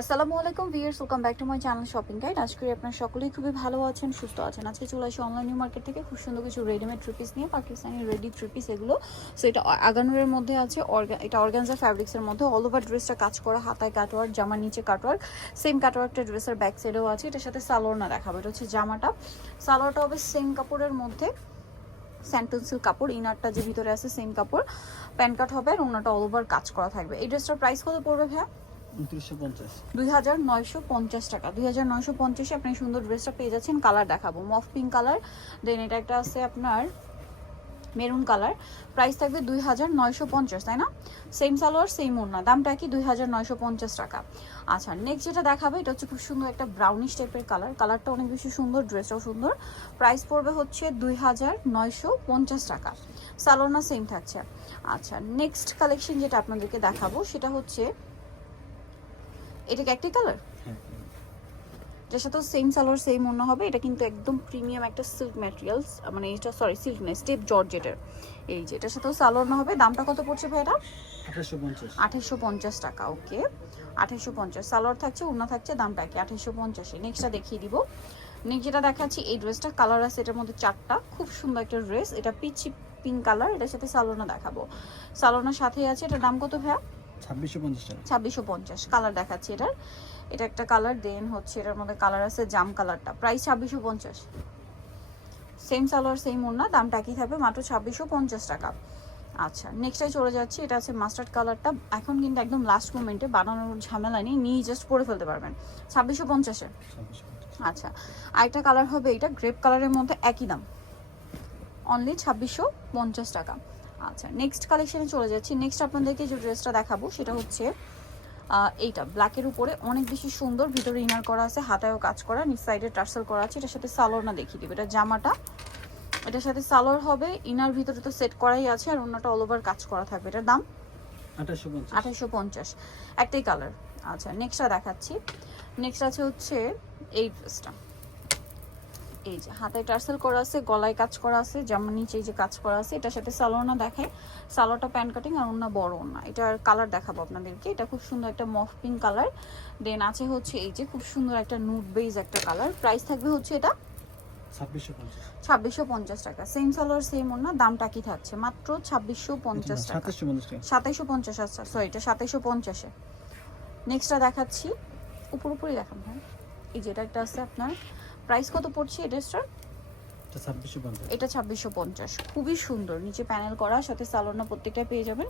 আসসালামু আলাইকুম viewers, welcome back to my channel shopping guide. আশা করি আপনারা সকলেই খুবই ভালো আছেন, সুস্থ আছেন। আজকে চলে আসি অনলাইন নিউ মার্কেট থেকে খুব সুন্দর কিছু রেডিমেড থ্রি পিস নিয়ে, পাকিস্তানি রেডি থ্রি পিস এগুলো। সো এটা আগানুরের মধ্যে আছে, এটা অর্গানজা ফ্যাব্রিক্সের মধ্যে। অল ওভার ড্রেসটা কাজ করা, হাতায় কাটওয়ার্ক, জামার নিচে কাটওয়ার্ক, সেম কাটওয়ার্কটা ড্রেসের ব্যাক সাইডেও আছে। এটার সাথে সালোয়ার না দেখাবো, এটা হচ্ছে জামাটা। সালোয়ারটা হবে সেম কাপড়ের মধ্যে, স্যান্টন সিল্ক কাপড়। ইনারটা যে ভিতরে আছে সেম কাপড়, প্যান্ট কাট হবে আর অন্যটা অল ওভার কাজ করা থাকবে। এই ড্রেসটার প্রাইস কত পড়বে ভাইয়া? 2950 টাকা। 2950-এ আপনি সুন্দর ড্রেসটা পেয়ে যাচ্ছেন। কালার দেখাবো, মফ পিঙ্ক কালার, দেন এটা একটা আছে আপনার মেরুন কালার। প্রাইস থাকবে 2950, তাই না? সেম সালোয়ার সেম ওড়না, দামটা কি? 2950 টাকা। আচ্ছা, নেক্সট যেটা দেখাবে এটা হচ্ছে খুব সুন্দর একটা ব্রাউনিশ টাইপের কালার। কালারটা অনেক বেশি সুন্দর, ড্রেসটাও সুন্দর। প্রাইস পড়বে হচ্ছে 2950 টাকা। সালোয়ার সেম থাকছে। আচ্ছা, নেক্সট কালেকশন যেটা আপনাদেরকে দেখাবো সেটা হচ্ছে, এটা কি একটাই কালার? এটার সাথে সেম সালোয়ার সেম ওড়না হবে। এটা কিন্তু একদম প্রিমিয়াম একটা সিল্ক ম্যাটেরিয়ালস, মানে এটা সরি সিল্ক না, স্টেপ জর্জেটের। এই যে এটার সাথেও সালোয়ার না হবে। দামটা কত পড়ছে ভাই এটা? 2850 টাকা। ওকে, 2850 সালোয়ার থাকছে, ওড়না থাকছে, দামটা কি? 2850। নেক্সটটা দেখিয়ে দিব। নেক্সট যেটা দেখাচ্ছি, এই ড্রেসটা কালার আছে এটার মধ্যে চারটা, খুব সুন্দর একটা ড্রেস। এটা পিচি পিঙ্ক কালার, এটার সাথে সালোয়ার দেখাবো। সালোয়ার সাথেই আছে। এটার দাম কত ভাইয়া? 2650 টাকা। 2650। কালার দেখাচ্ছি এটার, এটা একটা কালার, দেন হচ্ছে এটার মধ্যে কালার আছে জাম কালারটা। প্রাইস 2650। সেম সালোয়ার সেম ওড়না, দামটা একই থাকবে, মাত্র 2650 টাকা। আচ্ছা, নেক্সটটাই চলে যাচ্ছি। এটা আছে মাস্টার্ড কালারটা। এখন কিন্তু একদম লাস্ট মোমেন্টে, বানানোর ঝামেলা নেই, নিয়ে জাস্ট পরে ফেলতে পারবেন 2650-এ। আচ্ছা, আরেকটা কালার হবে এটা গ্রেপ কালারের মধ্যে, একই দাম, অনলি 2650 টাকা। আচ্ছা, নেক্সট কালেকশনে চলে যাচ্ছি। নেক্সট আপনাদেরকে যে ড্রেসটা দেখাবো সেটা হচ্ছে এইটা ব্ল্যাকের উপরে, অনেক বেশি সুন্দর। ভিতরে ইনার করা আছে, হাতায়ও কাজ করা, নিচ সাইডে টার্সেল করা আছে। এটার সাথে সালোয়ার না দেখিয়ে দিবে। এটা জামাটা, এটার সাথে সালোয়ার হবে। ইনার ভিতরে তো সেট করাই আছে, আর অন্যটা অল ওভার কাজ করা থাকবে। এটার দাম 2850। একটাই কালার। আচ্ছা, নেক্সটটা দেখাচ্ছি। নেক্সট আছে হচ্ছে এই ড্রেসটা। এই যে হাতায় টার্সেল করা আছে, গলায় কাজ করা আছে, জামার নিচে এই যে কাজ করা আছে। এটার সাথে সালোয়ার দেখায়, সালোয়ারটা প্যান্ট কাটিং আর অন্য বড় ওড়না। এটার কালার দেখাবো আপনাদেরকে। এটা খুব সুন্দর একটা মফ পিঙ্ক কালার, দেন আছে হচ্ছে এই যে খুব সুন্দর একটা নুড বেজ একটা কালার। প্রাইস থাকবে হচ্ছে এটা 2650 টাকা। সেম সালোয়ার সেম ওড়না, দামটা কি থাকছে? মাত্র 2650 টাকা। 2750। আচ্ছা সরি, এটা 2750-এ। নেক্সটটা দেখাচ্ছি, উপরে দেখান ভাই। এই যেটা একটা আছে আপনার, প্রাইস কত পড়ছে এই ড্রেসটার? এটা 2650। খুবই সুন্দর, নিচে প্যানেল করা, সাথে সালোয়ার প্রত্যেকটা পেয়ে যাবেন।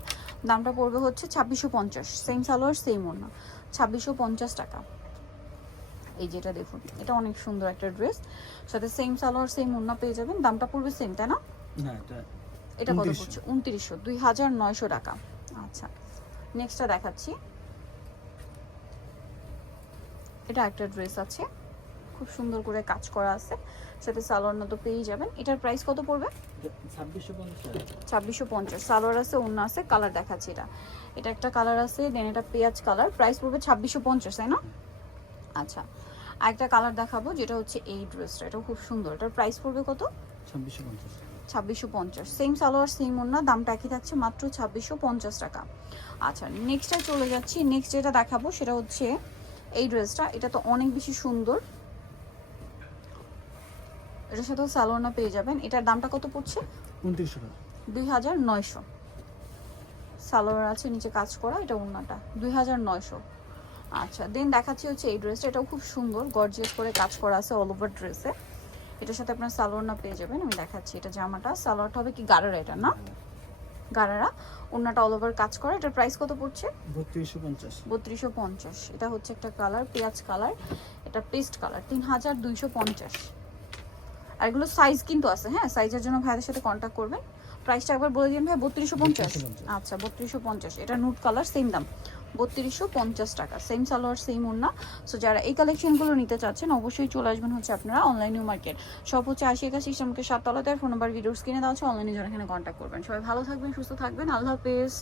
দামটা পড়বে হচ্ছে 2650। সেম সালোয়ার সেম ওড়না, 2650 টাকা। এই যেটা দেখুন, এটা অনেক সুন্দর একটা ড্রেস, সাথে সেম সালোয়ার সেম ওড়না পেয়ে যাবেন। দামটা পড়বে সেম, তাই না? এটা কত পড়ছে? 2900, 2900 টাকা। আচ্ছা, নেক্সটটা দেখাচ্ছি। এটা একটা ড্রেস আছে, খুব সুন্দর করে কাজ করা আছে, সাথে সালোয়ার তো পেয়েই যাবেন। এটার প্রাইস কত পড়বে? 2650। সালোয়ার আছে, ওড়না আছে, কালার দেখাচ্ছি। এটা একটা কালার আছে, দেন এটা পেঁয়াজ কালার। প্রাইস পড়বে 2650, তাই না? আচ্ছা, আরেকটা কালার দেখাবো যেটা হচ্ছে এই ড্রেসটা। এটাও খুব সুন্দর। এটার প্রাইস পড়বে কত? 2650। সেম সালোয়ার সেম ওড়না, দামটা একই থাকছে, মাত্র 2650 টাকা। আচ্ছা, নেক্সটে চলে যাচ্ছি। নেক্সট যেটা দেখাবো সেটা হচ্ছে এই ড্রেসটা। এটা তো অনেক বেশি সুন্দর, এটার সাথেও সালোয়ার পেয়ে যাবেন। এটার দামটা কত পড়ছে? 2900। সালোয়ার আছে, নিচে কাজ করা, এটা ওড়নাটা 2900। আচ্ছা, দেন দেখাচ্ছি হচ্ছে এই ড্রেসটা। এটাও খুব সুন্দর, গর্জিয়াস করে কাজ করা আছে অল ওভার ড্রেসে। এটার সাথে আপনার সালোয়ার পেয়ে যাবেন। আমি দেখাচ্ছি, এটা জামাটা, সালোয়ারটা হবে কি গারারা, এটা না গারারা, ওড়নাটা অল ওভার কাজ করা। এটার প্রাইস কত পড়ছে? 3250। এটা হচ্ছে একটা কালার, পেঁয়াজ কালার, এটা পেস্ট কালার, 3250। আর এগুলো সাইজ কিন্তু আছে, হ্যাঁ, সাইজের জন্য ভাইদের সাথে কন্ট্যাক্ট করবেন। প্রাইসটা একবার বলে দিন ভাই। 3250। আচ্ছা, 3250। এটা নুট কালার, সেম দাম, 3250 টাকা। সেম সালোয়ার সেম ওড়না। সো যারা এই কালেকশনগুলো নিতে চাচ্ছেন অবশ্যই চলে আসবেন হচ্ছে আপনারা অনলাইন নিউ মার্কেট। সব হচ্ছে 8081 ইসলামকে 7 তলাতে। ফোন নাম্বার ভিডিওস কিনে দেওয়া হচ্ছে, অনলাইনে যারা এখানে কন্ট্যাক্ট করবেন। সবাই ভালো থাকবেন, সুস্থ থাকবেন, আল্লাহ হাফেজ।